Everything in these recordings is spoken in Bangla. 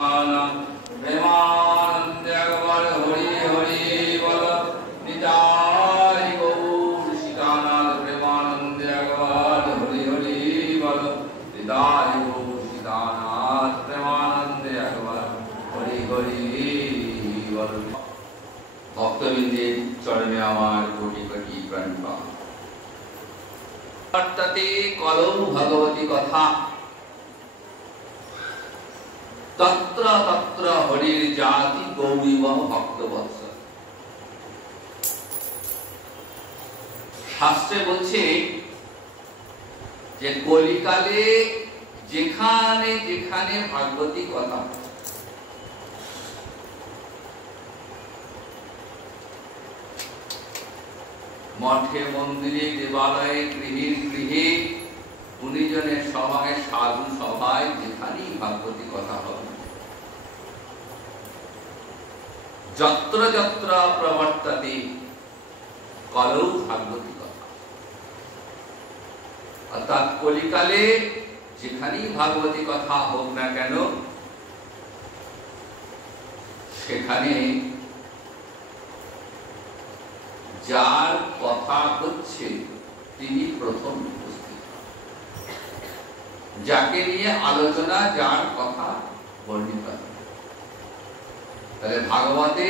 प्रेमानंद हरि हरि बोल निताय गौर सीतानाथ प्रेमानंद हरि हरि बोल निताय गौर सीतानाथ प्रेमानंद हरि हरि बोल भक्तबिंदे चरणे आमार कोटि कोटि प्रणिपात वर्तते कलौ भगवती कथा तत्र तत्र हरिर जाति गौरीव भक्तवत्सल শাস্ত্রে বলছে যে কলিকালে যেখানে যেখানে ভাগবতী কথা মঠে মন্দিরে দেবালয়ে গৃহে গৃহে গুণীজনের সভায় সাধু সভায় যেখানেই ভাগবতী কথা হবে যত্র যত্র প্রবর্ততে কলৌ ভাগবতী কথা অর্থাৎ কলিকালে যেখানেই ভাগবতী কথা হোক না কেন সেখানে যার কথা হচ্ছে তিনি প্রথম উপস্থিত যাকে নিয়ে আলোচনা যার কথা বর্ণিত তাহলে ভাগবতে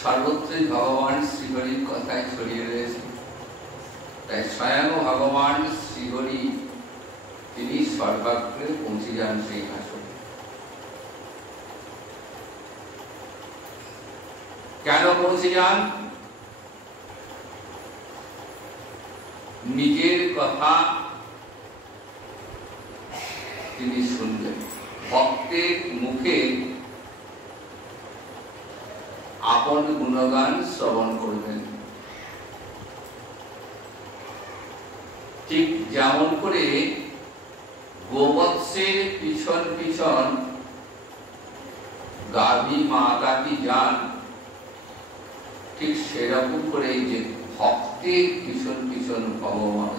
সর্বত্রই ভগবান শ্রীহরির কথায় ছড়িয়ে রয়েছে তাই স্বয়ং ভগবান শ্রীহরি তিনি সর্বাগ্রে পৌঁছে যান সেই আসনে কেন পৌঁছে যান নিজের কথা তিনি শুনবেন ভক্তের মুখে আপন গুণগান শ্রবণ করবেন ঠিক যেমন করে গোবৎসের পিছন পিছন গাভী মাতাটি যান ঠিক সেরকম করে যে ভক্তের পিছন পিছন ভগবান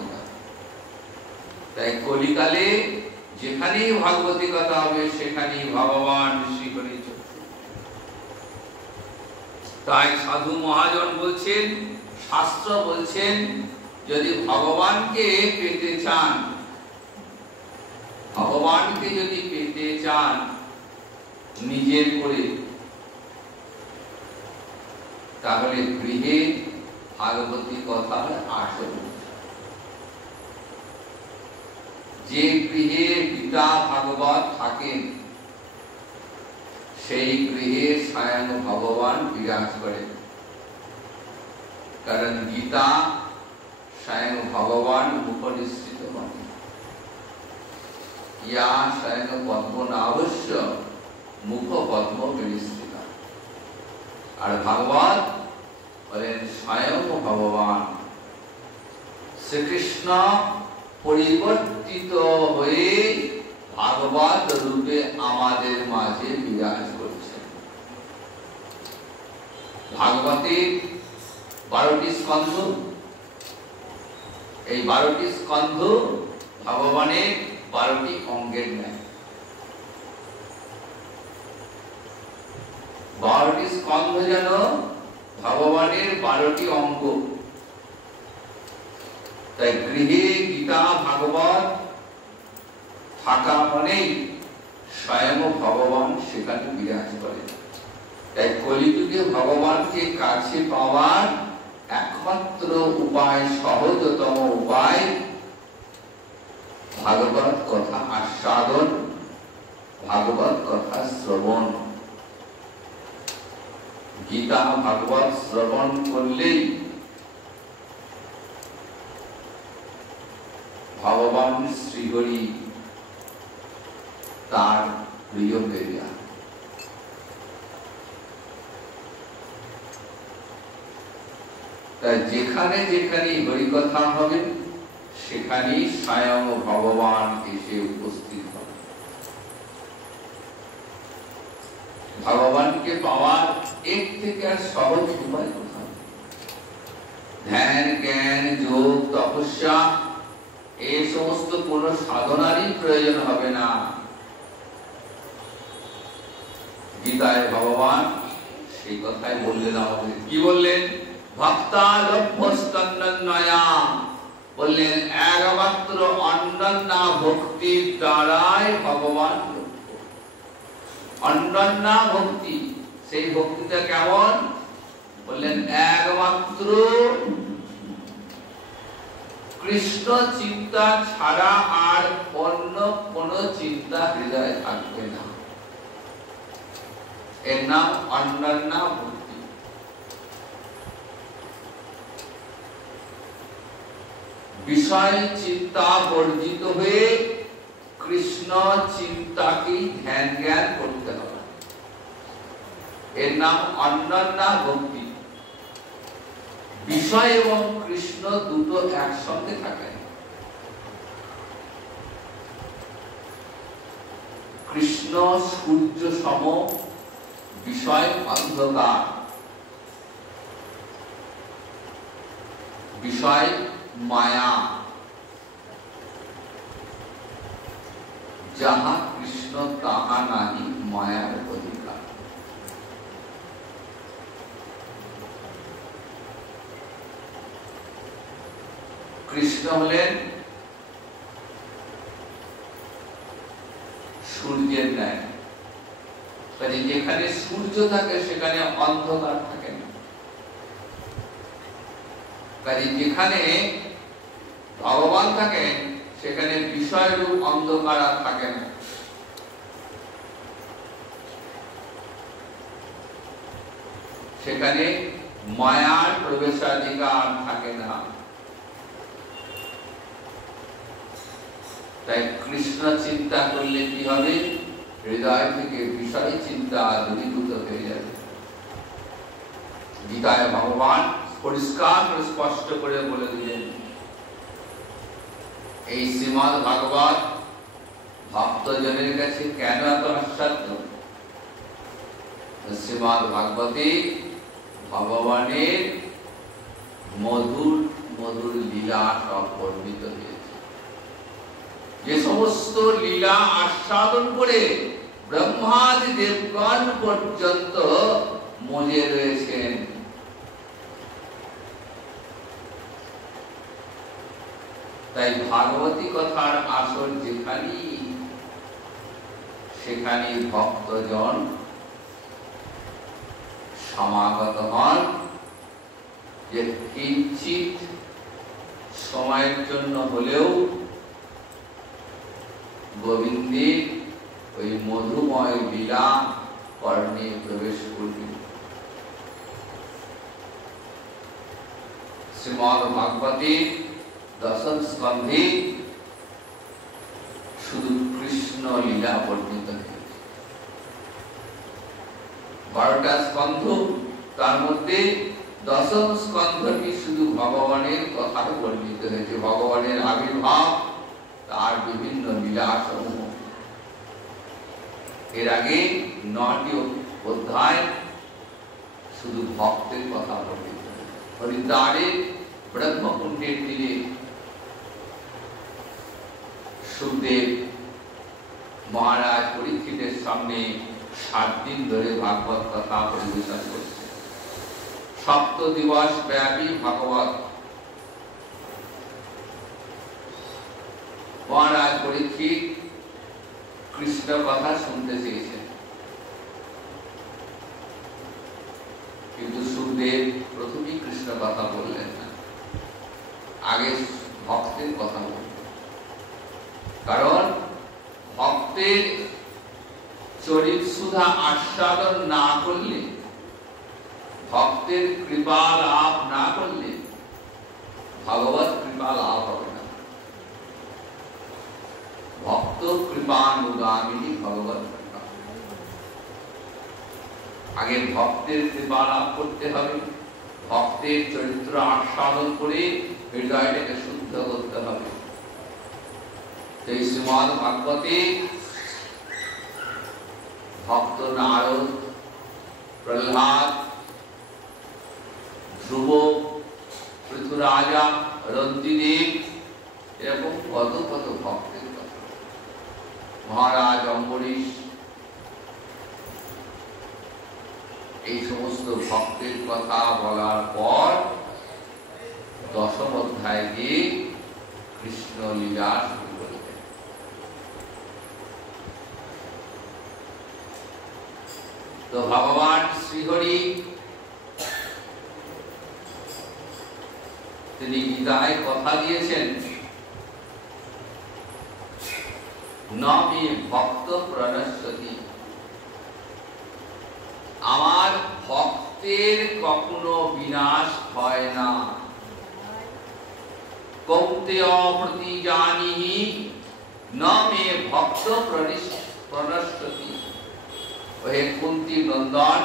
তাই কলিকালে যেখানেই ভাগবতী কথা হবে সেখানেই ভগবান শ্রীহরি তাই সাধু মহাজন বলছেন শাস্ত্র বলছেন যদি ভগবানকে পেতে চান ভগবানকে যদি পেতে চান নিজের করে তাহলে গৃহে ভাগবতী কথার আসন যে গৃহে গীতা ভাগবত থাকেন সেই গৃহে স্বয়ং ভগবান বিরাজ করেন কারণ গীতা স্বয়ং ভগবান মুখনিসৃত বাণী ইয়া স্বয়ং পদ্মনাভস্য মুখ পদ্ম বিনিসৃতা আর ভাগবত বলেন স্বয়ং ভগবান শ্রীকৃষ্ণ পরিবর্তিত হয়ে ভাগবত রূপে আমাদের মাঝে বিরাজ করছেন ভাগবতের 12টি স্কন্ধ এই 12টি স্কন্ধ ভগবানের 12টি অঙ্গের ন্যায় 12টি স্কন্ধ যেন ভগবানের 12টি অঙ্গ তাই গৃহে গীতা ভাগবত থাকা মানেই স্বয়ং ভগবান সেখানে বিরাজ করেন তাই কলিযুগে ভগবানকে কাছে পাওয়ার একমাত্র উপায় সহজতম উপায় ভাগবত কথা আস্বাদন ভাগবত কথা শ্রবণ গীতা ভাগবত শ্রবণ করলেই ভগবান শ্রীহরি তার প্রিয় পেরিয়া তাই যেখানে যেখানে হরিকথা হবে সেখানেই স্বয়ং ভগবান এসে উপস্থিত হবে ভগবানকে পাওয়ার এর থেকে আর সহজ উপায় কোথায় ধ্যান জ্ঞান যোগ তপস্যা এই সমস্ত কোনো সাধনারই প্রয়োজন হবে না। গীতায় ভগবান সেই কথাই বললেন আমাদের। কি বললেন? ভক্তা লভ্যস্তন্নয়া, বললেন একমাত্র অনন্যা ভক্তির দ্বারাই ভগবান লভ্য। অনন্যা ভক্তি, সেই ভক্তিটা কেমন? বললেন একমাত্র কৃষ্ণ চিন্তা ছাড়া আর অন্য কোন চিন্তা হৃদয়ে থাকবে না। এর নাম অনন্যা ভক্তি। বিষয় চিন্তা বর্জিত হয়ে কৃষ্ণ চিন্তাকে ধ্যান জ্ঞান করতে হবে। এর নাম অনন্যা ভক্তি। বিষয় এবং কৃষ্ণ দুটো একসঙ্গে থাকে। কৃষ্ণ সূর্য সম, বিষয় অন্ধকার। বিষয় মায়া, যাহা কৃষ্ণ তাহা নাহি মায়ার অধিকার। কৃষ্ণ হলেন সূর্যের ন্যায়। কাজে যেখানে সূর্য থাকে সেখানে অন্ধকার থাকে না। কাজে যেখানে ভগবান থাকেন সেখানে বিষয়রূপ অন্ধকার আর থাকে না। সেখানে মায়ার প্রবেশাধিকার থাকে না। তাই কৃষ্ণ চিন্তা করলে কি হবে? হৃদয় থেকে বিষয় চিন্তা দূরীভূত হয়ে যাবে। গীতায় ভগবান পরিষ্কার করে স্পষ্ট করে বলে দিলেন। এই শ্রীমদ্ ভাগবত ভক্তজনের কাছে কেন এত আস্বাদ্য? শ্রীমদ্ ভাগবতে ভগবানের মধুর মধুর লীলা সব বর্ণিত হয়েছে। যে সমস্ত লীলা আস্বাদন করে ব্রহ্মাদি দেবগণ পর্যন্ত মজে রয়েছেন। তাই ভাগবতী কথার আসর যেখানে, সেখানে ভক্তজন সমাগত হন। যে কিঞ্চিত সময়ের জন্য হলেও গোবিন্দের ওই মধুময় লীলা কর্ণে প্রবেশ করবে। শ্রীমদ্ ভাগবতে দশম স্কন্ধে শুধু কৃষ্ণ লীলা বর্ণিত হয়েছে। 12টা স্কন্ধ, তার মধ্যে দশম স্কন্ধটি শুধু ভগবানের কথা বর্ণিত হয়েছে। ভগবানের আবির্ভাব, তার বিভিন্ন লীলা সমূহ। এর আগে 9টি অধ্যায় শুধু ভক্তের কথা বর্ণিত হয়েছে। হরিদ্বারে ব্রহ্মকুণ্ডের তীরে সুখদেব মহারাজ পরীক্ষিতের সামনে 7 দিন ধরে ভাগবত কথা পরিবেশন করছে। 7 দিবস ব্যাপী ভাগবত। মহারাজ পরীক্ষিত কৃষ্ণ কথা শুনতে চেয়েছেন, কিন্তু সুখদেব প্রথমেই কৃষ্ণ কথা বললেন না, আগে ভক্তের কথা বললেন। কারণ ভক্তের চরিত সুধা আস্বাদন না করলে, ভক্তের কৃপা লাভ না করলে ভগবত কৃপা লাভ হবে না। ভক্ত কৃপানুগামিনী ভগবত কৃপা। আগে ভক্তের কৃপা লাভ করতে হবে, ভক্তের চরিত্র আস্বাদন করে হৃদয়টাকে শুদ্ধ করতে হবে। এই শ্রীমদ্ ভাগবতে ভক্ত নারদ, প্রহ্লাদ, ধ্রুব, পৃথুরাজা, রন্তিদেব এরকম কত কত ভক্তের কথা। মহারাজ অম্বরীশ এই সমস্ত ভক্তের কথা বলার পর দশম অধ্যায় দিয়ে কৃষ্ণ লীলা শুরু করলেন। তো ভগবান শ্রীহরি তিনি গীতায় কথা দিয়েছেন, ন মে ভক্ত প্রণশ্যতি, আমার ভক্তের কখনো বিনাশ হয় না। কৌন্তেয় প্রতিজানিহি ন মে ভক্ত প্রণশ্যতি। হে কুন্তী নন্দন,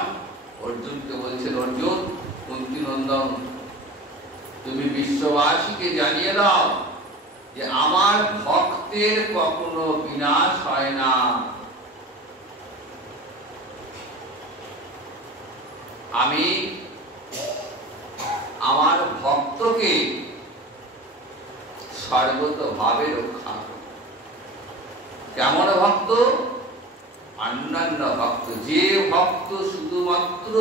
অর্জুনকে বলছেন, অর্জুন কুন্তী নন্দন তুমি বিশ্ববাসীকে জানিয়ে দাও যে আমার ভক্তের কখনো বিনাশ হয় না। আমি আমার ভক্তকে সর্বতভাবে রক্ষা করি। কেমন ভক্ত? অন্যান্য ভক্ত, যে ভক্ত শুধুমাত্র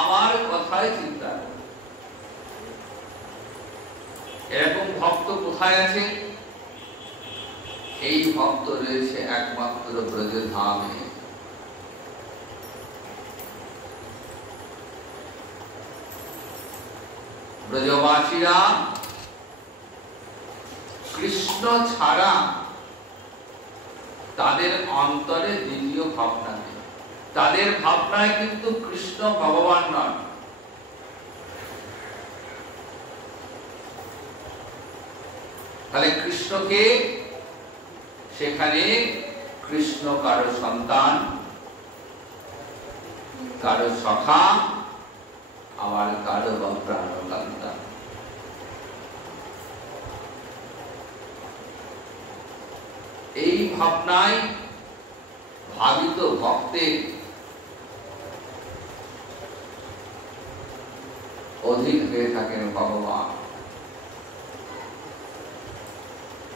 আমার কথাই চিন্তা করে। এরকম ভক্ত কোথায় আছে? এই ভক্ত রয়েছে একমাত্র ব্রজধামে। ব্রজবাসীরা কৃষ্ণ ছাড়া তাদের অন্তরে দ্বিতীয় ভাবনা নেই। তাদের ভাবনায় কিন্তু কৃষ্ণ ভগবান নন। তাহলে কৃষ্ণকে, সেখানে কৃষ্ণ কারো সন্তান, কারো সখা, আবার কারো বা প্রাণকান্তা। এই ভাবনায় ভাবিত ভক্তের অধীন হয়ে থাকেন ভগবান।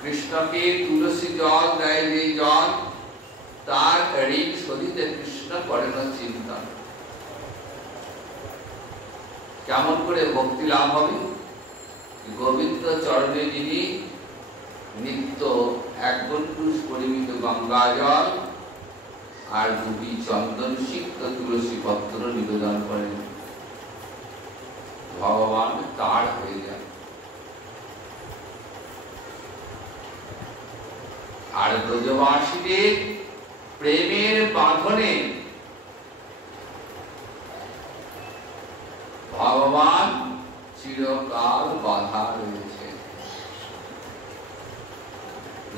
কৃষ্ণকে তুলসী জল দেয় যে জল, তার ঋণ শোধিতে কৃষ্ণ করেন চিন্তন। কেমন করে ভক্তি লাভ হবে? গোবিন্দ চরণে যিনি নিত্য এক গণ্ডূষ পরিমিত গঙ্গা জল আর দুটি চন্দন সিক্ত তুলসী পত্র নিবেদন করেন, ভগবান তার হয়ে যান। আর ব্রজবাসীদের প্রেমের বাঁধনে ভগবান চিরকাল বাধা রয়েছে।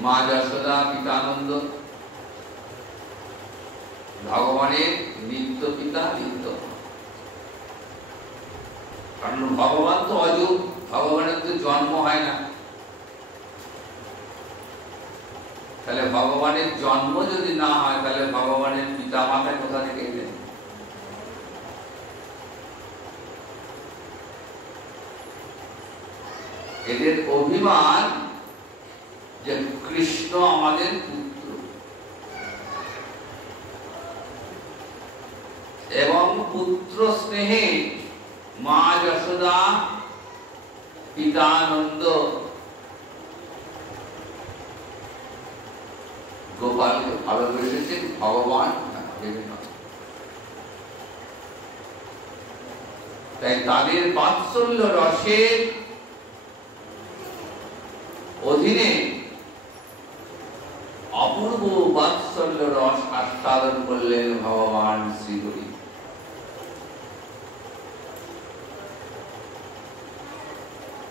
মা যশোদা, পিতানন্দ ভগবানের নিত্য পিতা, নিত্য। কারণ ভগবান তো অযুগ, ভগবানের তো জন্ম হয় না। তাহলে ভগবানের জন্ম যদি না হয়, তাহলে ভগবানের পিতা মাতা কোথা থেকে এলেন? এদের অভিমান যে কৃষ্ণ আমাদের পুত্র, এবং পুত্র স্নেহে মা যশোদা, পিতানন্দ গোপালকে ভালোবেসেছেন, ভগবান তাই তাদের বাৎসল্য রসের অধীনে অপূর্ব বাৎসল্য রস আস্বাদন করলেন ভগবান শ্রীহরি।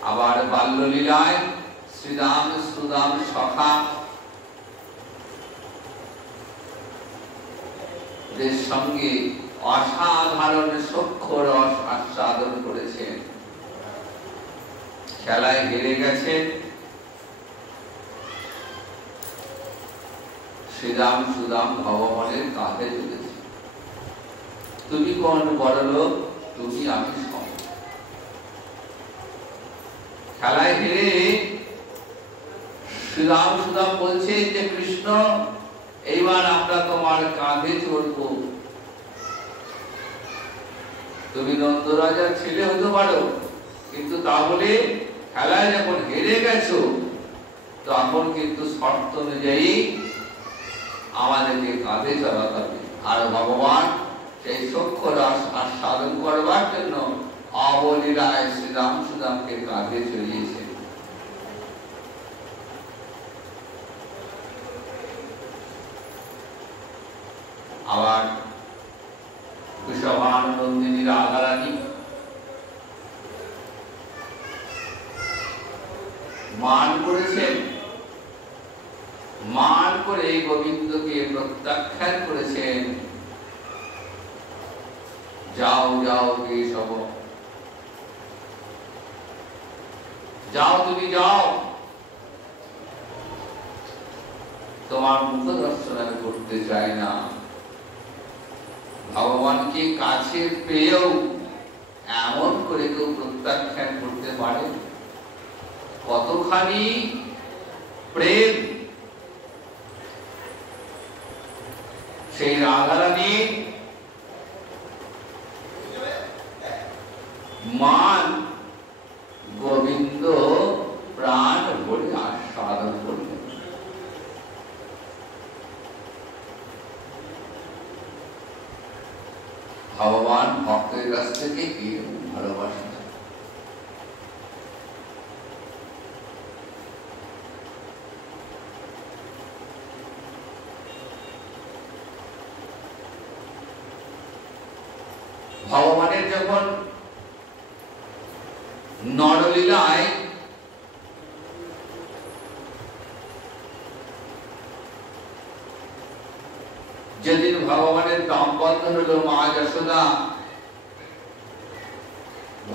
আবার বাল্যলীলায় শ্রীরাম সুদাম সখা দের সঙ্গে অসাধারণ সখ্য রস আস্বাদন করেছেন। খেলায় হেরে গেছেন, শ্রীরাম সুদাম ভগবানের কাঁধে চলেছে, তুমি কোন বড় লোক, তুমি আমি সম। খেলায় হেরে সুদাম বলছে যে কৃষ্ণ, এইবার আমরা তোমার কাঁধে চড়বো। তুমি নন্দরাজার ছেলে হতে পারো, কিন্তু তাহলে খেলায় যখন হেরে গেছো তখন কিন্তু শর্ত অনুযায়ী আমাদেরকে কাঁধে চড়াতে হবে। আর ভগবান সেই সূক্ষ্ম রস আস্বাদন করবার জন্য অবলীলায় শ্রীরাম সুদামকে কাঁধে চড়িয়েছে। আবার বৃষভানন্দিনী রাধারানী মান করেছেন, মান করে গোবিন্দকে প্রত্যাখ্যান করেছেন। যাও যাও কেশব, যাও তুমি যাও, তোমার মুখ দর্শন আমি করতে চাই না। ভগবানকে কাছে পেয়েও এমন করে কেউ প্রত্যাখ্যান করতে পারে? কতখানি প্রেম সেই রাধারানী, মান গোবিন্দ প্রাণ ভরে আস্বাদন করলেন। ভগবান ভক্তের কাছ থেকে এরকম ভালোবাসা। ভগবানের যখন নরলীলায় যেদিন ভগবানের দাম্পত্য হলো, মা যশোদা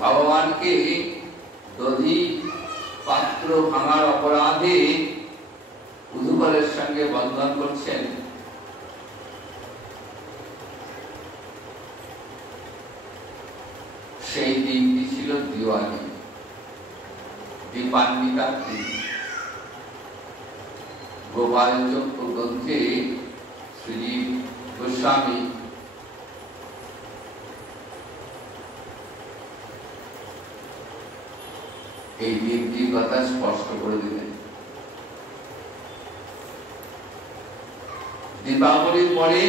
ভগবানকে দধি পাত্র ভাঙার অপরাধে উদুবলের সঙ্গে বন্ধন করছেন, সেই দিনটি ছিল দিওয়ালি, দীপান্বিতা দিন। গোপাল চক্র গ্রন্থে শ্রী গোস্বামী এই দিনটির কথা স্পষ্ট করে দিলেন। দীপাবলির পরে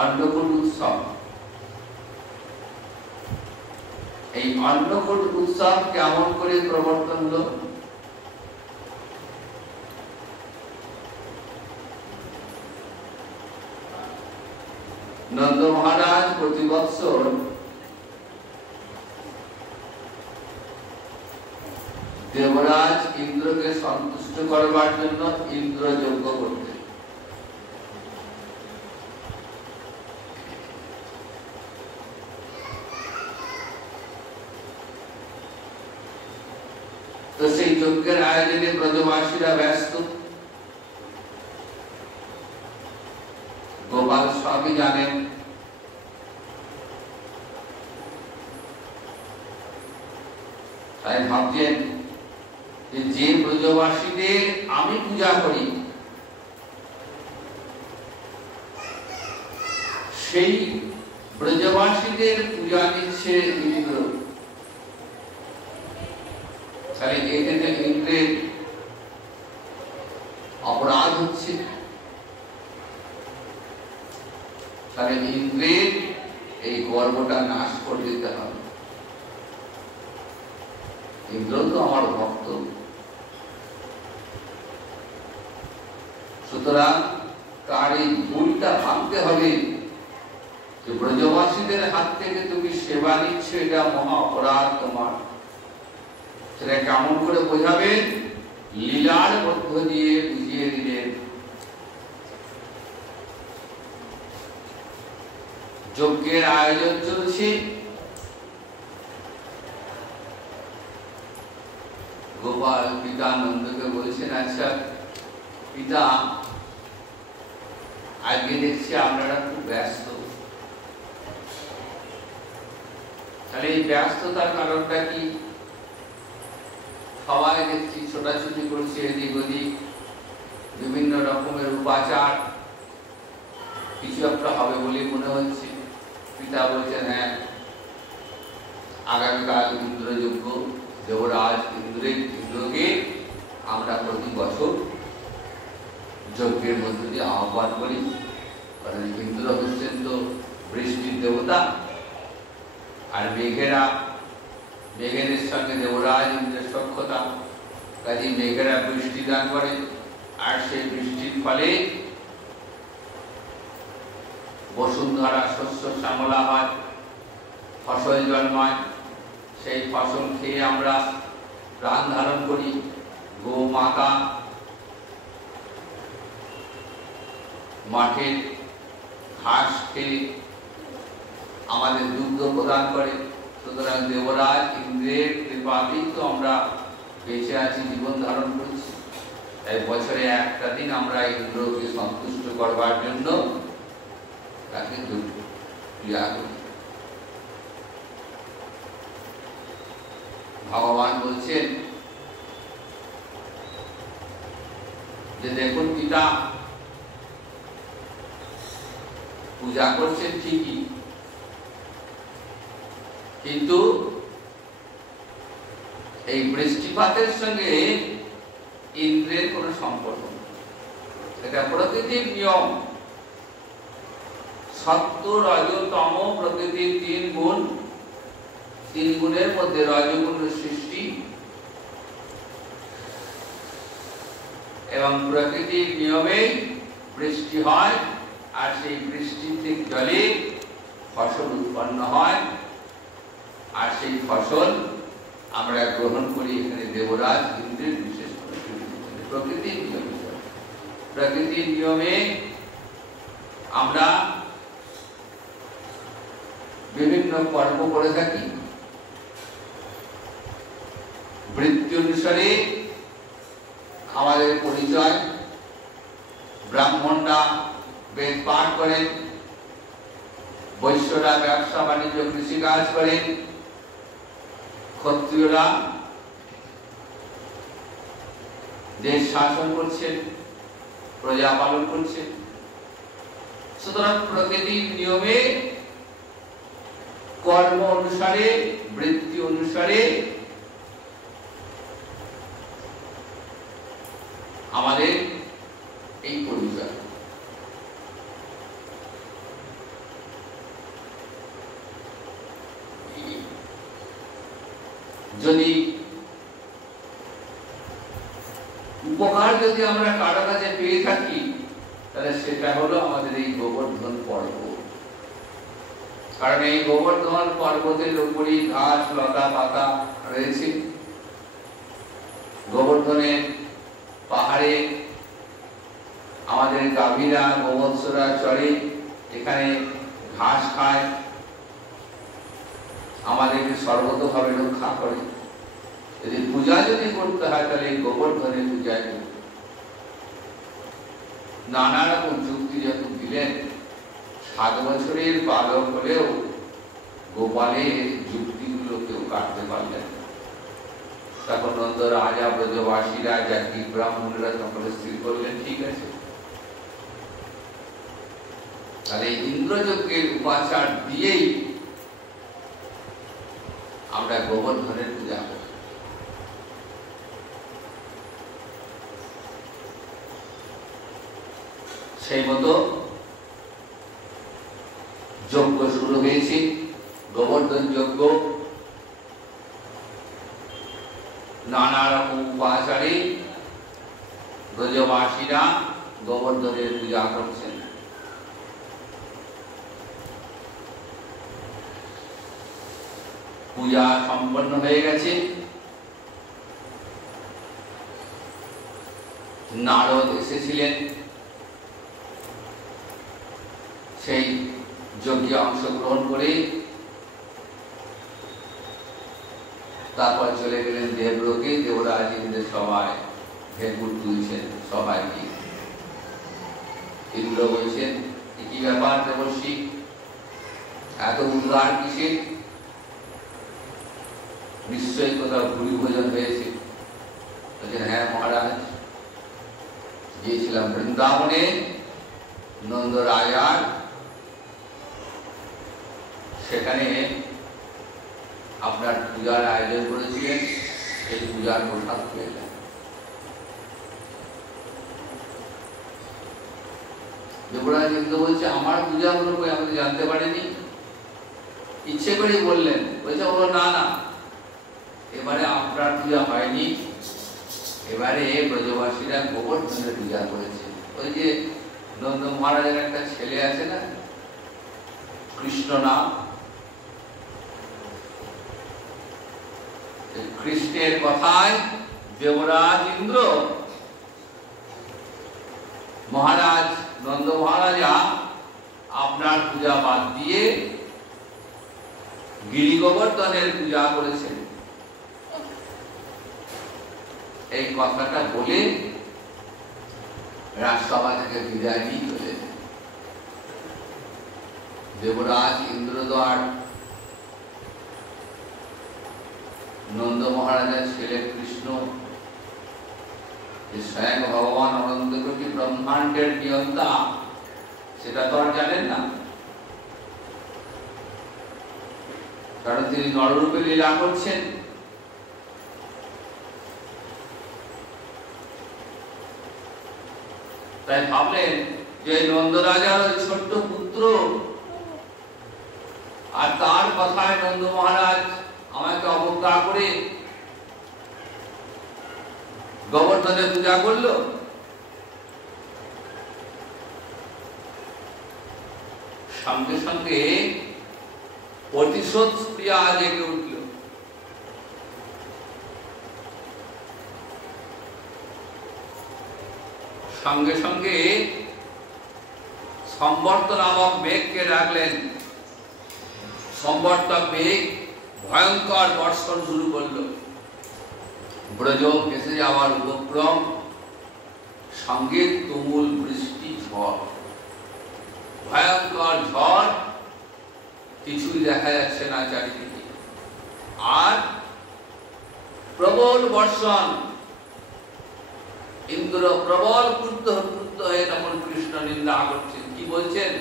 অন্নকূট উৎসব। এই অন্নকূট উৎসব কেমন করে প্রবর্তন হলো? নন্দ মহারাজ প্রতি বৎসর দেবরাজ ইন্দ্রকে সন্তুষ্ট করবার জন্য ইন্দ্র যজ্ঞ করতেন। তো সেই যজ্ঞের আয়োজনে ব্রজবাসীরা ব্যস্ত। গোপাল সবই জানেন। তাই ভাবছেন যে ব্রজবাসীদের আমি পূজা করি, সেই ব্রজবাসীদের পূজা নিচ্ছে ইন্দ্র। তাহলে এতে যে ইন্দ্রের অপরাধ হচ্ছে, তাহলে ইন্দ্রের এই গর্বটা নাশ করে দিতে হবে। ইন্দ্র তো আমার ভক্ত, সুতরাং তার এই ভুলটা ভাঙতে হবে যে ব্রজবাসীদের হাত থেকে তুমি সেবা নিচ্ছ, এটা মহা অপরাধ তোমার। সেটা কেমন করে বোঝাবে? লীলার মধ্য দিয়ে বুঝিয়ে দিলেন। যজ্ঞের আয়োজন চলছে, গোপাল পিতা নন্দকে বলছেন, আচ্ছা পিতা, আজকে দেখছি আপনারা খুব ব্যস্ত, তাহলে এই ব্যস্ততার কারণটা কি? সবাই দেখছি ছোটাছুটি করছে এদিক ওদিক, বিভিন্ন রকমের উপাচার, কিছু একটা হবে বলে মনে হচ্ছে। পিতা বলছেন হ্যাঁ, আগামীকাল ইন্দ্রযজ্ঞ, দেবরাজ ইন্দ্রকে আমরা প্রতি বছর যজ্ঞের মধ্যে দিয়ে আহ্বান করি, কারণ ইন্দ্র হচ্ছেন তো বৃষ্টির দেবতা, আর মেঘেদের সঙ্গে দেবরাজ ইন্দ্রের সখ্যতা, কাজে মেঘেরা বৃষ্টি দান করে, আর সেই বৃষ্টির ফলে বসুন্ধরা শস্য শ্যামলা হয়, ফসল জন্মায়, সেই ফসল খেয়ে আমরা প্রাণ ধারণ করি। গোমাতা মাঠের ঘাস খেয়ে আমাদের দুগ্ধ প্রদান করে। সুতরাং দেবরাজ ইন্দ্রের কৃপাতেই তো আমরা বেঁচে আছি, জীবন ধারণ করছি। তাই বছরে একটা দিন আমরা ইন্দ্রকে সন্তুষ্ট করবার জন্য তাকে পূজা করি। ভগবান বলছেন যে দেখুন পিতা, পূজা করছেন ঠিকই, কিন্তু এই বৃষ্টিপাতের সঙ্গে ইন্দ্রের কোন সম্পর্ক নেই। এটা প্রকৃতির নিয়ম। সত্য রজ তম প্রকৃতির তিন গুণ, তিন গুণের মধ্যে রজগুণের সৃষ্টি, এবং প্রকৃতির নিয়মে বৃষ্টি হয়, আর সেই বৃষ্টি থেকে জলে ফসল উৎপন্ন হয়, আর সেই ফসল আমরা গ্রহণ করি। এখানে দেবরাজ ইন্দ্রের বিশেষ প্রকৃতির নিয়মে, প্রকৃতির নিয়মে আমরা বিভিন্ন কর্ম করে থাকি। বৃত্তি অনুসারে আমাদের পরিচয়। ব্রাহ্মণরা বেদ পাঠ করেন, বৈশ্যরা ব্যবসা বাণিজ্য কৃষিকাজ করেন, ক্ষত্রিয়রা দেশ শাসন করছেন, প্রজা পালন করছেন। সুতরাং প্রকৃতির নিয়মে কর্ম অনুসারে, বৃত্তি অনুসারে আমাদের এই পরিচয়। যদি উপকার যদি আমরা কারো কাছে পেয়ে থাকি, তাহলে সেটা হলো আমাদের এই গোবর্ধন পর্ব। কারণ এই গোবর্ধন পর্বতের উপরই ঘাস লতা পাতা রয়েছে। গোবর্ধনের পাহাড়ে আমাদের গাভীরা গোবৎসরা চড়ে, এখানে ঘাস খায়, আমাদেরকে সর্বতভাবে রক্ষা করে। যদি পূজা যদি করতে হয়, তাহলে গোবর্ধনের পূজায় নানা রকম যুক্তি যখন দিলেন, 7 বছরের বালক হলেও গোপালের যুক্তিগুলো কেউ কাটতে পারলেন। তখন নন্দ রাজা, ব্রজবাসীরা, জাতি ব্রাহ্মণরা সকলে স্থির করলেন, ঠিক আছে, তাহলে ইন্দ্রযজ্ঞের উপাচার দিয়েই আমরা গোবর্ধনের পূজা করি। সেই মতো যজ্ঞ শুরু হয়েছে, গোবর্ধন যজ্ঞ। নানা রকম উপাচারে ব্রজবাসীরা গোবর্ধনের পূজা করছেন। পূজা সম্পন্ন হয়ে গেছে। নারদ এসেছিলেন সেই যজ্ঞে অংশগ্রহণ করে, তারপর চলে গেলেন দেবলোকে। দেবরাজ ইন্দ্রের সবাই ভেগুর তুলছেন সবাইকে। ইন্দ্র বলছেন, কি ব্যাপার দেবর্ষি, এত উদ্গার কিসের? নিশ্চয়ই কোথাও ভুরি ভোজন হয়েছে। বলছেন হ্যাঁ মহারাজ, গিয়েছিলাম বৃন্দাবনে নন্দ রাজার, সেখানে আপনার পূজার আয়োজন করেছিলেন, সেই পূজার প্রসাদ পেলেন। যুবরাজ ইন্দ্র বলছে আমার পূজা হলো আমি জানতে পারিনি, ইচ্ছে করে বললেন। বলছে ও না না, এবারে আপনার পূজা হয়নি, এবারে ব্রজবাসীরা গোবর্ধনের পূজা করেছে। ওই যে নন্দ মহারাজের একটা ছেলে আছে না, কৃষ্ণ নাম, কৃষ্ণের কথায় দেবরাজ ইন্দ্র মহারাজ নন্দ মহারাজা আপনার পূজা বাদ দিয়ে গিরি গোবর্ধনের পূজা করেছেন। এই কথাটা বলে রাজসভা থেকে বিদায় নিয়ে চলে দেবরাজ ইন্দ্রদ্বার নন্দ মহারাজের ছেলে কৃষ্ণ স্বয়ং ভগবান অনন্ত কোটি ব্রহ্মাণ্ডের নিয়ন্তা, সেটা তো আর জানেন না, কারণ তিনি নররূপে লীলা করছেন। তাই ভাবলেন যে নন্দ রাজার ছোট্ট পুত্র, আর তার কথায় নন্দ মহারাজ আমাকে অবজ্ঞা করে গোবর্ধনের পূজা করলো। সঙ্গে সঙ্গে প্রতিশোধ ক্রিয়া জেগে উঠল। সঙ্গে সঙ্গে সম্বর্ত নামক মেঘকে ডাকলেন। সম্বর্তক মেঘ ভয়ঙ্কর বর্ষণ শুরু করলো। ব্রজ ভেসে যাওয়ার উপক্রম, সঙ্গে তুমুল বৃষ্টি, ঝড়, ভয়ঙ্কর ঝড়, কিছুই দেখা যাচ্ছে না চারিদিকে, আর প্রবল বর্ষণ। ইন্দ্র প্রবল ক্রুদ্ধ হয়ে তখন কৃষ্ণ নিন্দা করছেন। কি বলছেন?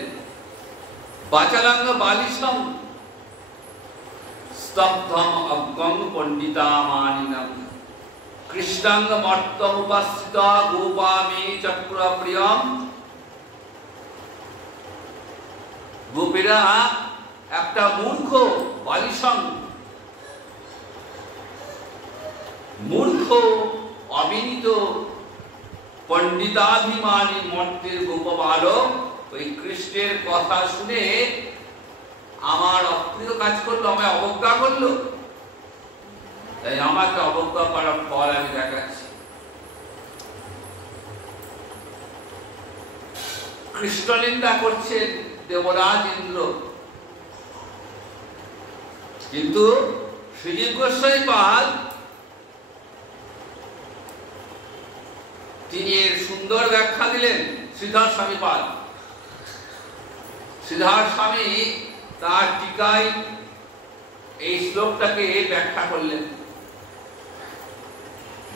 বাচালাঙ্গ বালিশম স্তব্ধম অজ্ঞং পণ্ডিতামানিনম কৃষ্ণাঙ্গ মর্তমুপাশ্রিত গোপামি চক্র প্রিয়ম। গোপীরা একটা মূর্খ, বালিশং মূর্খ, অবিনীত, পণ্ডিতাভিমানী মর্তের গোপবালক ওই কৃষ্ণের কথা শুনে আমার অপ্রিয় কাজ করলো, আমায় অবজ্ঞা করলো। তাই আমাকে অবজ্ঞা করার ফল আমি দেখাচ্ছি। কৃষ্ণ নিন্দা করছেন দেবরাজ ইন্দ্র, কিন্তু শ্রীজীব গোস্বামী পাদ তিনি এর সুন্দর ব্যাখ্যা দিলেন। শ্রীধর স্বামী পাদ, শ্রীধর স্বামী তার টিকায় এই শ্লোকটাকে ব্যাখ্যা করলেন,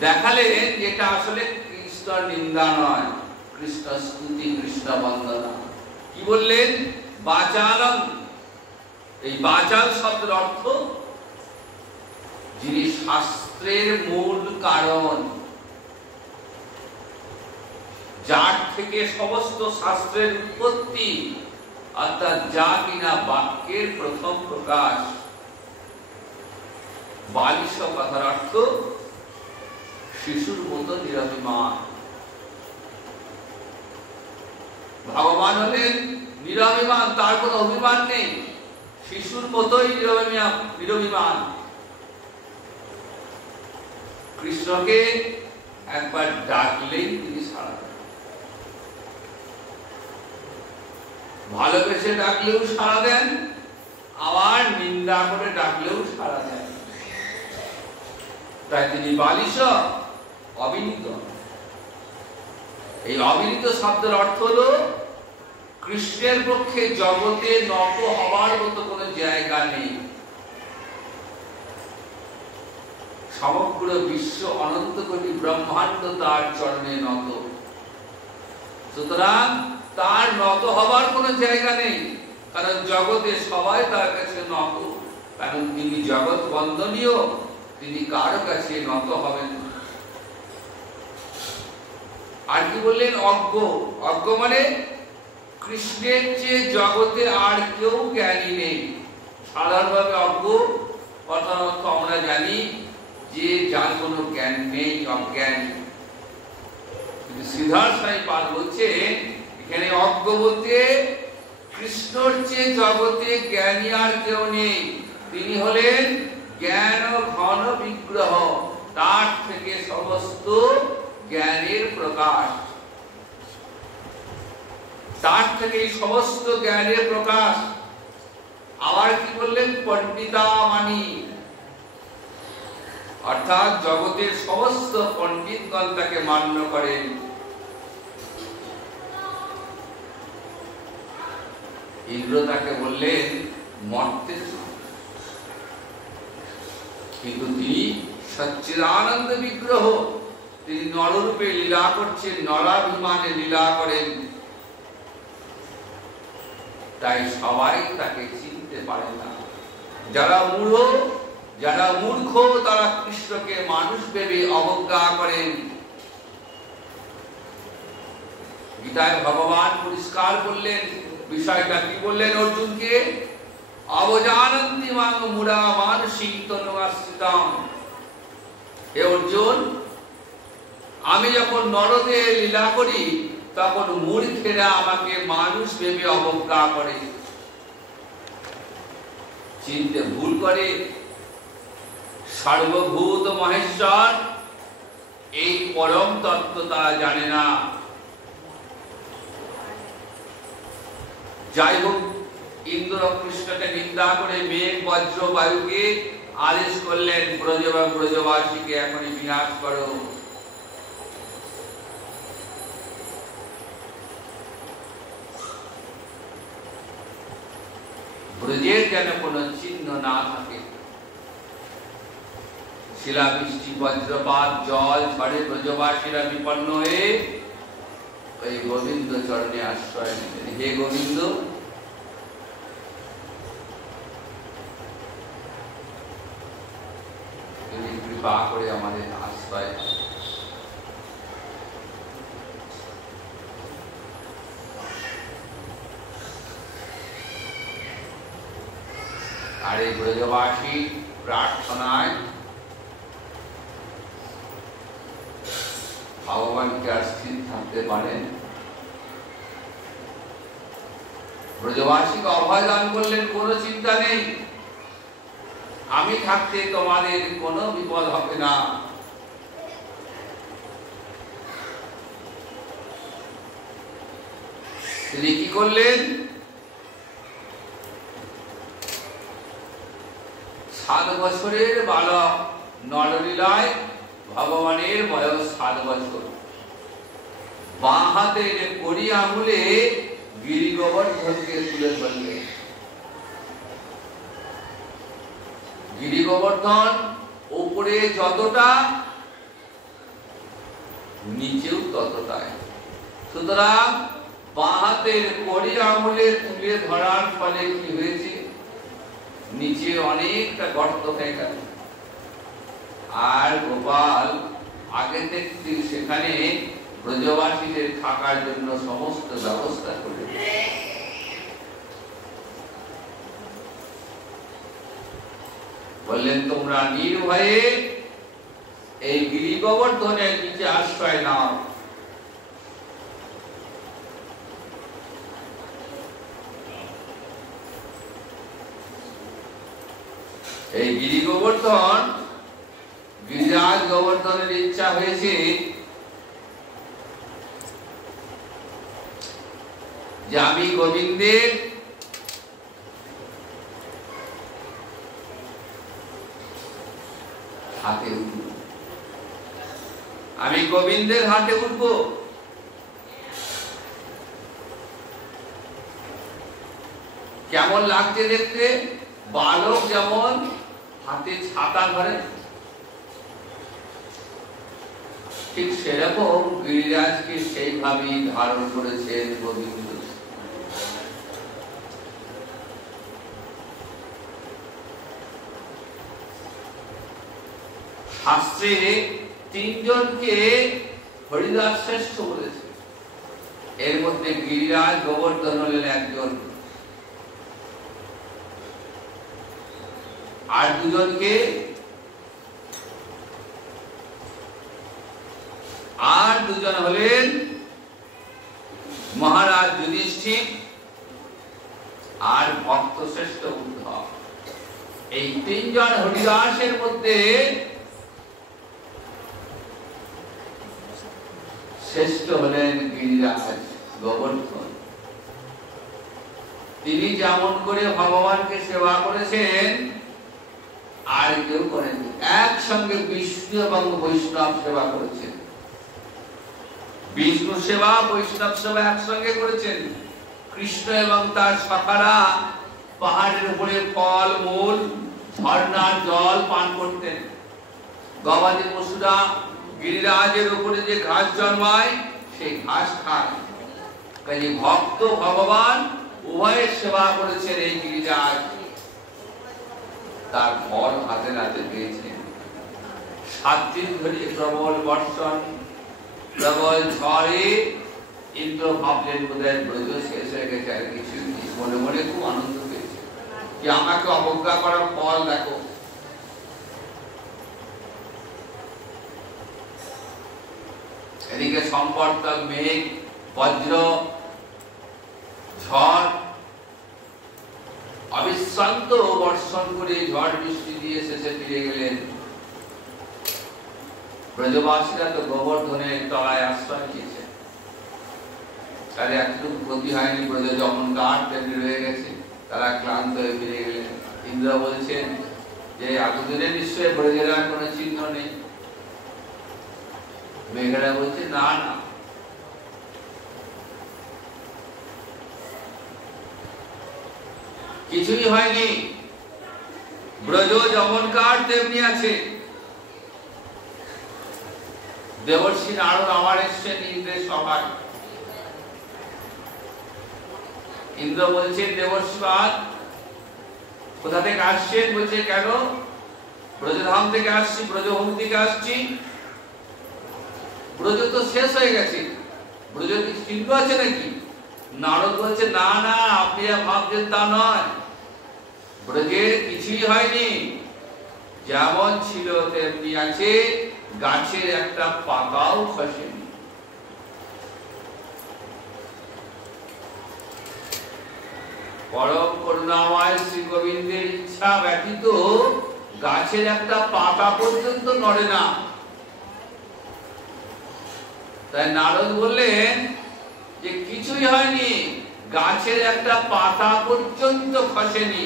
দেখালেন যেটা আসলে কৃষ্ণ নিন্দা নয়, কৃষ্ণ স্তুতি, কৃষ্ণ বন্দনা। কি বললেন? বাচালম। এই বাচাল শব্দের অর্থ যিনি শাস্ত্রের মূল কারণ, যার থেকে সমস্ত শাস্ত্রের উৎপত্তি, অর্থাৎ যা কিনা বাক্যের প্রথম প্রকাশ। বালিশ কথার অর্থ শিশুর মতো নিরভিমান। ভগবান হলেন নিরভিমান, তার কোনো অভিমান নেই, শিশুর মতোই নিরভিমান। কৃষ্ণকে একবার ডাকলেই তিনি সাড়া দেন, ভালোবেসে ডাকলেও সাড়া দেন, আবার নিন্দা করে ডাকলেও সাড়া দেন। তাই তিনি বালিশ, অবিনীত। এই অবিনীত শব্দের অর্থ হলো কৃষ্ণের পক্ষে জগতে নত হবার মতো কোনো জায়গা নেই। সমগ্র বিশ্ব অনন্ত কোটি ব্রহ্মাণ্ড তার চরণে নত। সুতরাং তার নত হবার কোনো জায়গা নেই, কারণ জগতে সবাই তার কাছে নত, কারণ তিনি জগৎ বন্দনীয়, তিনি কারো কাছে নত হবেন। আর কি বললেন? অজ্ঞ। অজ্ঞ মানে কৃষ্ণের চেয়ে জগতে আর কেউ জ্ঞানী নেই। সাধারণভাবে অজ্ঞ কথার অর্থ আমরা জানি যে যার কোনো জ্ঞান নেই, অজ্ঞানী। কিন্তু শ্রীধর সাই পাল বলছে এখানে অজ্ঞ বলতে কৃষ্ণর চেয়ে জগতে জ্ঞানী আর কেউ নেই। তিনি হলেন জ্ঞান ঘন বিগ্রহ, তার থেকে সমস্ত জ্ঞানের প্রকাশ, তার থেকে সমস্ত জ্ঞানের প্রকাশ। আবার কি বললেন? পণ্ডিতা মানি, অর্থাৎ জগতের সমস্ত পণ্ডিতগণ তাকে মান্য করেন। ইন্দ্র তাকে বললেন মর্তে, কিন্তু তিনি সচ্চিদানন্দ বিগ্রহ, তিনি নররূপে লীলা করছেন, নরাভিমানে লীলা করেন, তাই সবাই তাকে চিনতে পারে না। যারা মূঢ়, যারা মূর্খ, তারা কৃষ্ণকে মানুষ ভেবে অবজ্ঞা করেন। গীতায় ভগবান পরিষ্কার করলেন বিষয়টা। কি বললেন অর্জুনকে? অবজানন্তি মাং মূঢ়া মানসিক তনুমাশ্রিতাম। হে অর্জুন, আমি যখন নরদে লীলা করি তখন মূর্খেরা আমাকে মানুষ ভেবে অবজ্ঞা করে, চিনতে ভুল করে। সর্বভূত মহেশ্বর এই পরম তত্ত্ব তারা জানে না। যাই হোক, ইন্দ্র কৃষ্ণকে নিন্দা করে মেঘ বজ্র বায়ুকে আদেশ করলেন ব্রজবাসীকে এখনই বিনাশ করো। ব্রজের যেন কোনো চিহ্ন না থাকে। শিলাবৃষ্টি, বজ্রপাত, জল ঝড়ে ব্রজবাসীরা বিপন্ন হয়ে ওই গোবিন্দ চরণে আশ্রয় নিলেন। হে গোবিন্দ, তুমি কৃপা করে আমাদের আশ্রয় দাও। আর এই ব্রজবাসী প্রার্থনায় ভগবানকে আর স্থির থাকতে পারেন। ব্রজবাসীকে অভয় দান করলেন, কোনো চিন্তা নেই, আমি থাকতে তোমাদের কোনো বিপদ হবে না। তিনি কি করলেন? 7 বছরের বালক নরলীলায় ভগবানের বয়স 7 বছর। বাঁ হাতের কড়ি আঙুলে গিরি গোবর্ধনকে তুলে ধরলেন। গিরি গোবর্ধন উপরে যতটা, নিচেও ততটাই। সুতরাং বাঁ হাতের কড়ি আঙুলে তুলে ধরার ফলে কি হয়েছে? নিচে অনেকটা গর্ত হয়ে গেল। আর গোপাল আগে থেকে সেখানে ব্রজবাসীদের থাকার জন্য সমস্ত ব্যবস্থা করে বললেন, তোমরা নির্ভয়ে এই গিরি গোবর্ধনের নিচে আশ্রয় নাও। এই গিরি গোবর্ধন, গিরিরাজ গোবর্ধনের ইচ্ছা হয়েছে যে আমি গোবিন্দের হাতে উঠব, আমি গোবিন্দের হাতে উঠব। কেমন লাগছে দেখতে? বালক যেমন হাতে ছাতা ধরে, ঠিক সেরকম গিরিরাজকে সেইভাবেই ধারণ করেছেন গোবিন্দ। শাস্ত্রে তিনজনকে হরিদাস শ্রেষ্ঠ বলেছে, এর মধ্যে গিরিরাজ গোবর্ধন হলেন একজন, আর দুজনকে হলেন মহারাজ যুধিষ্ঠির আর ভক্ত শ্রেষ্ঠ উদ্ধব। এই তিনজন হরিদাসের মধ্যে শ্রেষ্ঠ হলেন গিরিরাজ গোবর্ধন। তিনি যেমন করে ভগবানকে সেবা করেছেন আর কেউ করেন, একসঙ্গে বিষ্ণু এবং বৈষ্ণব সেবা করেছেন। বিষ্ণু সেবা বৈষ্ণব সেবা একসঙ্গে করেছেন। কৃষ্ণ এবং তার সখারা পাহাড়ের উপরে ফল মূল ঝর্ণার জল পান করতেন। গবাদি পশুরা গিরিরাজের উপরে যে ঘাস জন্মায় সেই ঘাস খায়। কাজে ভক্ত ভগবান উভয়ের সেবা করেছেন এই গিরিরাজ, তার ফল হাতে নাতে পেয়েছেন। 7 দিন ধরে প্রবল বর্ষণ প্রবল ঝড়ে ইন্দ্র ভাবলেন বোধহয় ব্রজ শেষ হয়ে গেছে, আর কিছু মনে মনে খুব আনন্দ পেয়েছে যে আমাকে অবজ্ঞা করার ফল দেখো। এদিকে সম্পর্তক মেঘ বজ্র ঝড় অবিশ্রান্ত বর্ষণ করে ঝড় বৃষ্টি দিয়ে শেষে ফিরে গেলেন। ব্রজবাসীরা তো গোবর্ধনের তলায় আশ্রয় নিয়েছে, তাদের একটুকু ক্ষতি হয়নি। ব্রজ যখন গাঢ় তেমনি রয়ে গেছে, তারা ক্লান্ত হয়ে ফিরে গেলেন। ইন্দ্র বলছেন যে এতদিনে নিশ্চয়ই ব্রজের আর কোনো চিহ্ন নেই। মেঘেরা বলছে না না, কিছুই হয়নি, ব্রজ যেমনকার তেমনি আছে। দেবর্ষি নারদ আমার এসছেন ইন্দ্রের সভায়। ইন্দ্র বলছেন দেবর্ষিবাদ কোথা থেকে আসছেন? বলছে কেন? ব্রজধাম থেকে আসছি, ব্রজভূম থেকে আসছি। ব্রজ তো শেষ হয়ে গেছে, ব্রজ কি চিহ্ন আছে নাকি? নারদ বলছে না না, আপনি ভাবছেন তা নয়, ব্রজের কিছুই হয়নি, যেমন ছিল তেমনি আছে, গাছের একটা পাতাও খসেনি। পরম করুণাময় শ্রী গোবিন্দের ইচ্ছা ব্যতীত গাছের একটা পাতা পর্যন্ত নড়ে না। তাই নারদ বললেন যে কিছুই হয়নি, গাছের একটা পাতা পর্যন্ত খসেনি।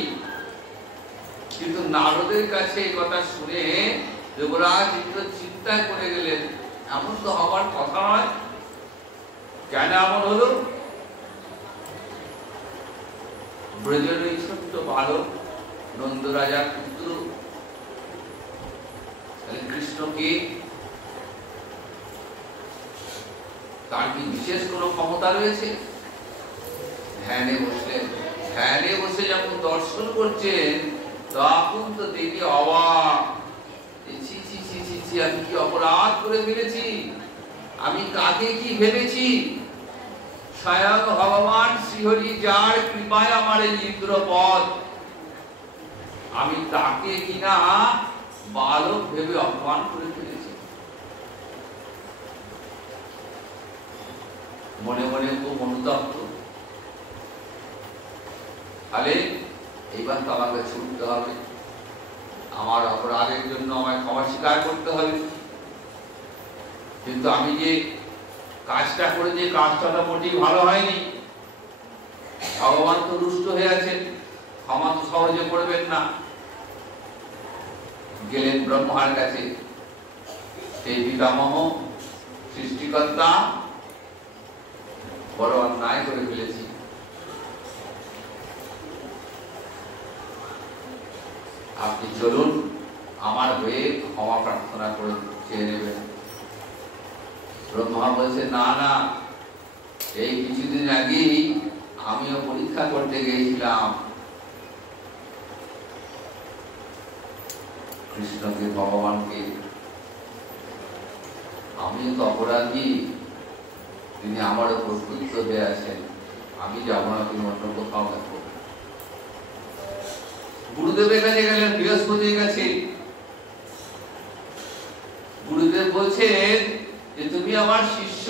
কিন্তু নারদের কাছে এই কথা শুনে দেবরাজ ইন্দ্র চিন্তা করে গেলেন, এমন তো হবার কথা নয়, কেন এমন হলো? ব্রজের এই ছোট্ট বালক নন্দ রাজার পুত্র কৃষ্ণকে, তার কি বিশেষ কোনো ক্ষমতা রয়েছে? ধ্যানে বসলেন, ধ্যানে বসে যখন দর্শন করছেন তখন তো দেখি অবাক, আমি কি অপরাধ করে ফেলেছি, আমি কাকে কি ভেবেছি? স্বয়ং ভগবান শ্রীহরি যার কৃপায় আমার এই ইন্দ্রপদ, আমি তাকে কিনা বালক ভেবে অপমান করে ফেলেছি। মনে মনে খুব অনুতপ্ত। তাহলে এইবার তো আমাকে ছুটতে হবে, আমার অপরাধের জন্য আমায় ক্ষমা স্বীকার করতে হবে। কিন্তু আমি যে কাজটা করে, যে কাজটা মোটেই ভালো হয়নি, ভগবান তো রুষ্ট হয়ে আছেন, ক্ষমা তো সহজে করবেন না। গেলেন ব্রহ্মার কাছে, সেই পিতামহ সৃষ্টিকর্তা, বড় অন্যায় করে ফেলেছি, আপনি চলুন আমার হয়ে ক্ষমা প্রার্থনা করে চেয়ে নেবেন। ব্রহ্মা বলছে, না না, এই কিছুদিন আগেই আমিও পরীক্ষা করতে গিয়েছিলাম কৃষ্ণকে, ভগবানকে। আমিও তো অপরাধী, তিনি আমার উপর ক্রুদ্ধ হয়ে আছেন, আমি যাবো না, তিনি অন্য কোথাও দেখো। গুরুদেবের কাছে গেলেন, বৃহস্পতির কাছে। গুরুদেব বলছেন যে তুমি আমার শিষ্য,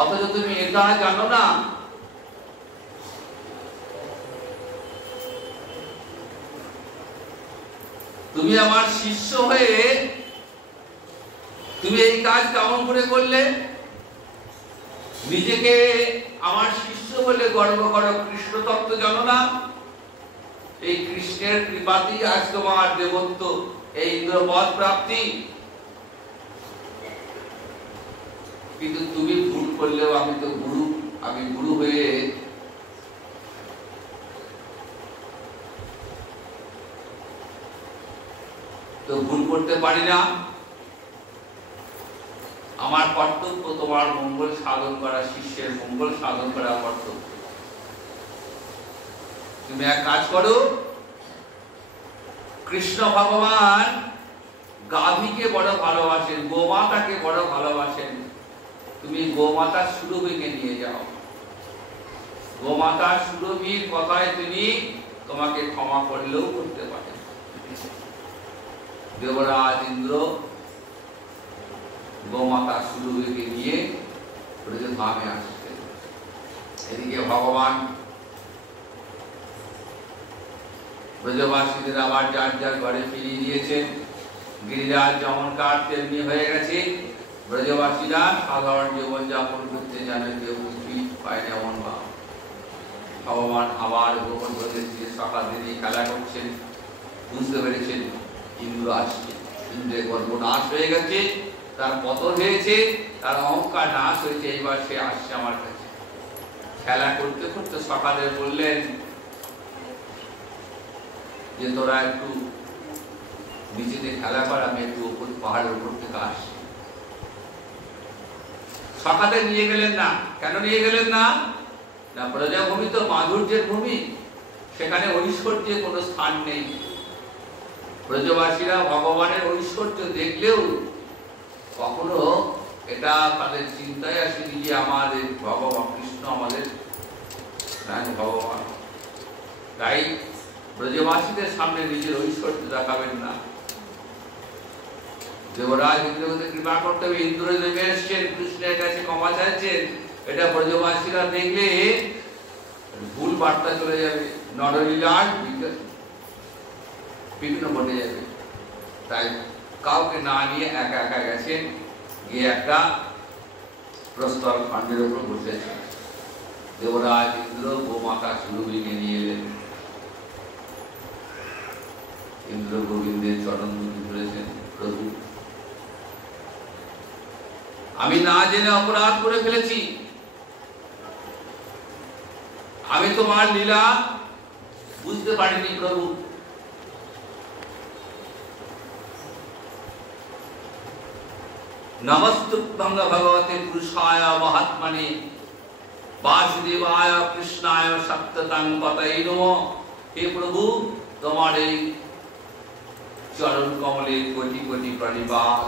অথচ তুমি এটা জানো না তুমি আমার শিষ্য হয়ে তুমি এই কাজ কেমন করে করলে? নিজেকে আমার শিষ্য বলে গর্ব করো, কৃষ্ণ তত্ত্ব জানো না? এই কৃষ্ণের কৃপাতেই আজ তোমার দেবত্ব, এই ইন্দ্রপদ প্রাপ্তি। কিন্তু তুমি ভুল করলেও আমি তো গুরু, আমি গুরু হয়ে তো ভুল করতে পারি না। আমার কর্তব্য তোমার মঙ্গল সাধন করা, শিষ্যের মঙ্গল সাধন করা কর্তব্য। তুমি এক কাজ করো, কৃষ্ণ ভগবান গাভীকে বড় ভালোবাসেন, গোমাতাকে বড় ভালোবাসেন, তুমি গোমাতা সুরভিকে নিয়ে যাও। গোমাতা সুরভির কথায় তিনি তোমাকে ক্ষমা করলেও করতে পারেন। দেবরাজ ইন্দ্র গোমাতা সুরভিকে নিয়ে ব্রজধামে আসছেন। এদিকে ভগবান ব্রজবাসীদের আবার যার যার ঘরে ফিরিয়ে দিয়েছেন। গিরিরাজ যেমন কার তেমনি হয়ে গেছে। ব্রজবাসীরা সাধারণ জীবন যাপন করতে জানে, কেউ ফিট পায় না এমন ভাব। ভগবান আবার গোপন ব্রজের দিয়ে সকালে খেলা করছেন। বুঝতে পেরেছেন ইন্দ্র আসছে, ইন্দ্রের গর্ব নাশ হয়ে গেছে, তার পতন হয়েছে, তার অহংকার নাশ হয়েছে, এইবার সে আসছে আমার কাছে। খেলা করতে করতে সকালে বললেন যে তোরা একটু নিচেতে খেলা কর, আমি একটু উপর পাহাড়ের উপর থেকে আসছি। সকালে নিয়ে গেলেন না। কেন নিয়ে গেলেন না? না, ব্রজভূমি তো মাধুর্যের ভূমি, সেখানে ঐশ্বর্যের কোনো স্থান নেই। ব্রজবাসীরা ভগবানের ঐশ্বর্য দেখলেও কখনো এটা তাদের চিন্তায় আসেনি যে আমাদের ভগবান কৃষ্ণ আমাদের ভগবান। তাই ব্রজবাসীদের সামনে নিজের ঐশ্বর্য দেখাবেন না। দেবরাজ ইন্দ্রকে কৃপা করতে হবে। ইন্দ্র নেমে এসছেন, কৃষ্ণের কাছে ক্ষমা চাইছেন, এটা ব্রজবাসীরা দেখলে ভুল বার্তা চলে যাবে, নরলীলার বিভিন্ন ঘটে যাবে। তাই কাউকে না নিয়ে একা একা গেছেন, গিয়ে একটা প্রস্তর খণ্ডের উপর বসেছেন। দেবরাজ ইন্দ্র গোমাতা সুরভিকে নিয়ে এলেন। ইন্দ্র গোবিন্দের চরণ দুটি ধরেছেন, প্রভু আমি না জেনে অপরাধ করে ফেলেছি, আমি তোমার লীলা বুঝতে পারিনি প্রভু। নমস্তুভ্যং ভগবতে পুরুষায় মহাত্মনে বাসুদেবায় কৃষ্ণায় সত্যতাং পতয়ে নমঃ। হে প্রভু, তোমার এই চরণ কমলে কোটি কোটি প্রণিপাত।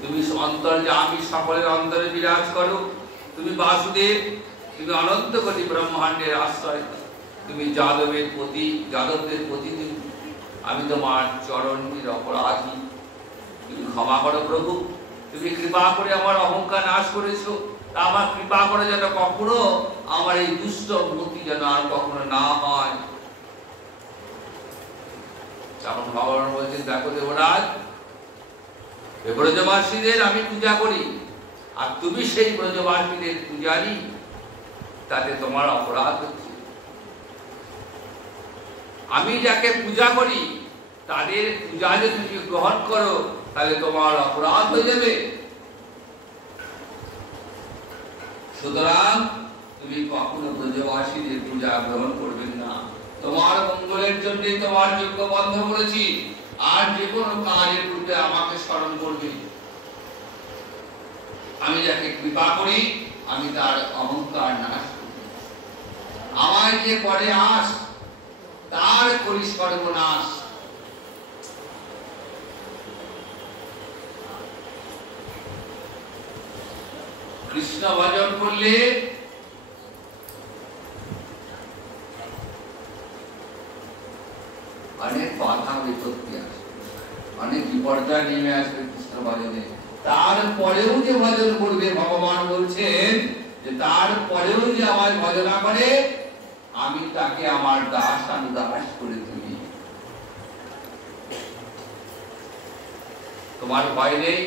তুমি অন্তর্যামী, সকলের অন্তরে বিরাজ করো। তুমি বাসুদেব, তুমি অনন্ত কোটি ব্রহ্মাণ্ডের আশ্রয়, তুমি যাদবদের প্রতি আমি তোমার চরণের অপরাধী, তুমি ক্ষমা করো প্রভু। তুমি কৃপা করে আমার অহংকার নাশ করেছো, তা আমার কৃপা করে যেন কখনো আমার এই দুষ্ট মতি যেন আর কখনো না হয়। তখন ভগবান বলছেন, দেখো দেবরাজ, ব্রজবাসীদের আমি পূজা করি, আর তুমি সেই ব্রজবাসীদের পূজারী, তাতে তোমার অপরাধ হচ্ছে। আমি যাকে পূজা করি তাদের পূজা যদি তুমি গ্রহণ করো, তাহলে তোমার অপরাধ হয়ে যাবে। সুতরাং তুমি কখনো ব্রজবাসীদের পূজা গ্রহণ করবেন না। তোমার মঙ্গলের জন্য তোমার যজ্ঞ বন্ধ করেছি, আর যে কোনো কাজের পূর্বে আমাকে স্মরণ করবে। আমি যাকে কৃপা করি আমি তার অহংকার নাশ করি, আমায় যে পরে আস তার করি সর্বনাশ। কৃষ্ণ ভজন করলে অনেক বাধা বিপত্তি আসবে, অনেক বিপর্যয় নেমে আসবে কৃষ্ণ ভজনে। তারপরেও যে ভজন করবে, ভগবান বলছেন যে তারপরেও যে আমায় ভজনা করে আমি তাকে আমার দাস, আমি দাস করে তুলি। তোমার ভয় নেই,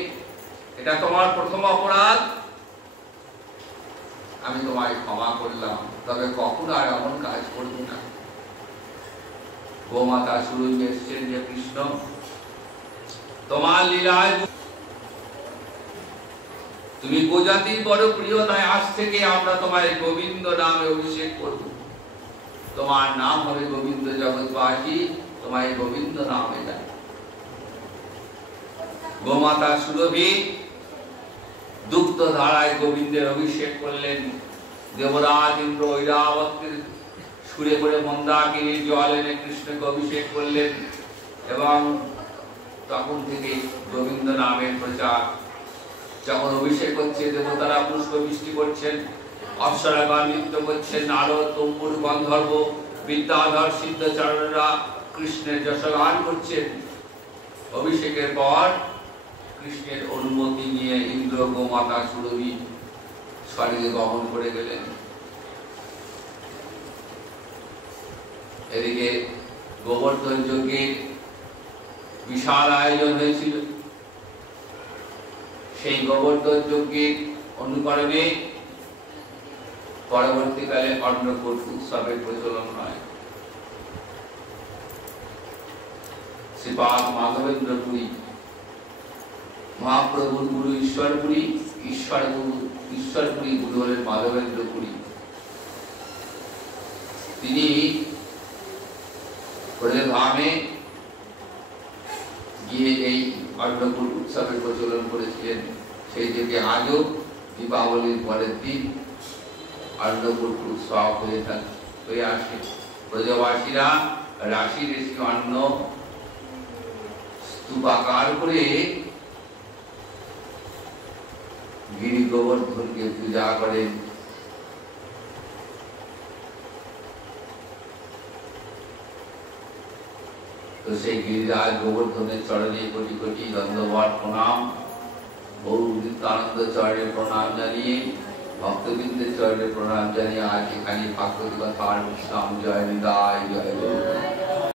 এটা তোমার প্রথম অপরাধ, আমি তোমায় ক্ষমা করলাম, তবে কখনো আর এমন কাজ করবে না। গোমাতা সুরভি এসছেন যে কৃষ্ণ তোমার লীলায় তুমি গোজাতির বড় প্রিয়, তাই আজ থেকে আমরা তোমায় গোবিন্দ নামে অভিষেক করব। তোমার নাম হবে গোবিন্দ জগৎবাসী, তোমায় গোবিন্দ নামে ডাক। গোমাতা সুরভি দুগ্ধ ধারায় গোবিন্দের অভিষেক করলেন। দেবরাজ ইন্দ্র ঐরাবতের সুরে করে মন্দাকিনীর জল এনে কৃষ্ণকে অভিষেক করলেন এবং তখন থেকে গোবিন্দ নামের প্রচার। যখন অভিষেক হচ্ছে দেবতারা পুষ্প বৃষ্টি করছেন, অপ্সরাগণ নৃত্য করছেন, নারদ, তম্বুর, গন্ধর্ব, বিদ্যাধর, সিদ্ধচারণরা কৃষ্ণের যশগান করছেন। অভিষেকের পর কৃষ্ণের অনুমতি নিয়ে ইন্দ্র গোমাতা সুরভি স্বর্গে গমন করে গেলেন। এদিকে গোবর্ধন যজ্ঞের বিশাল আয়োজন হয়েছিল। সেই গোবর্ধন যজ্ঞের অনুকরণে পরবর্তীকালে অন্নকূট উৎসবের প্রচলন হয়। শ্রীপাদ মাধবেন্দ্রপুরী মহাপ্রভুর গুরু ঈশ্বরপুরী, ঈশ্বরপুরী গুরু হলেন মাধবেন্দ্রপুরী। তিনি ধামে গিয়ে এই অন্নকূট উৎসবের প্রচলন করেছিলেন। সেই থেকে আজও দীপাবলির পরের দিন অন্নকূট উৎসব হয়ে আসে। ব্রজবাসীরা রাশি রেশি অন্ন স্তূপাকার করে গিরি গোবর্ধনকে পূজা করেন। তো সেই গিরিরাজ গোবর্ধনের চরণে কোটি কোটি দণ্ডবত প্রণাম, বহু নিত্যানন্দ চরণে প্রণাম জানিয়ে, ভক্তবৃন্দের চরণে প্রণাম জানিয়ে আজ এখানে ভাগবত কথার বিশ্রাম। জয় নিতাই, জয় গুরু।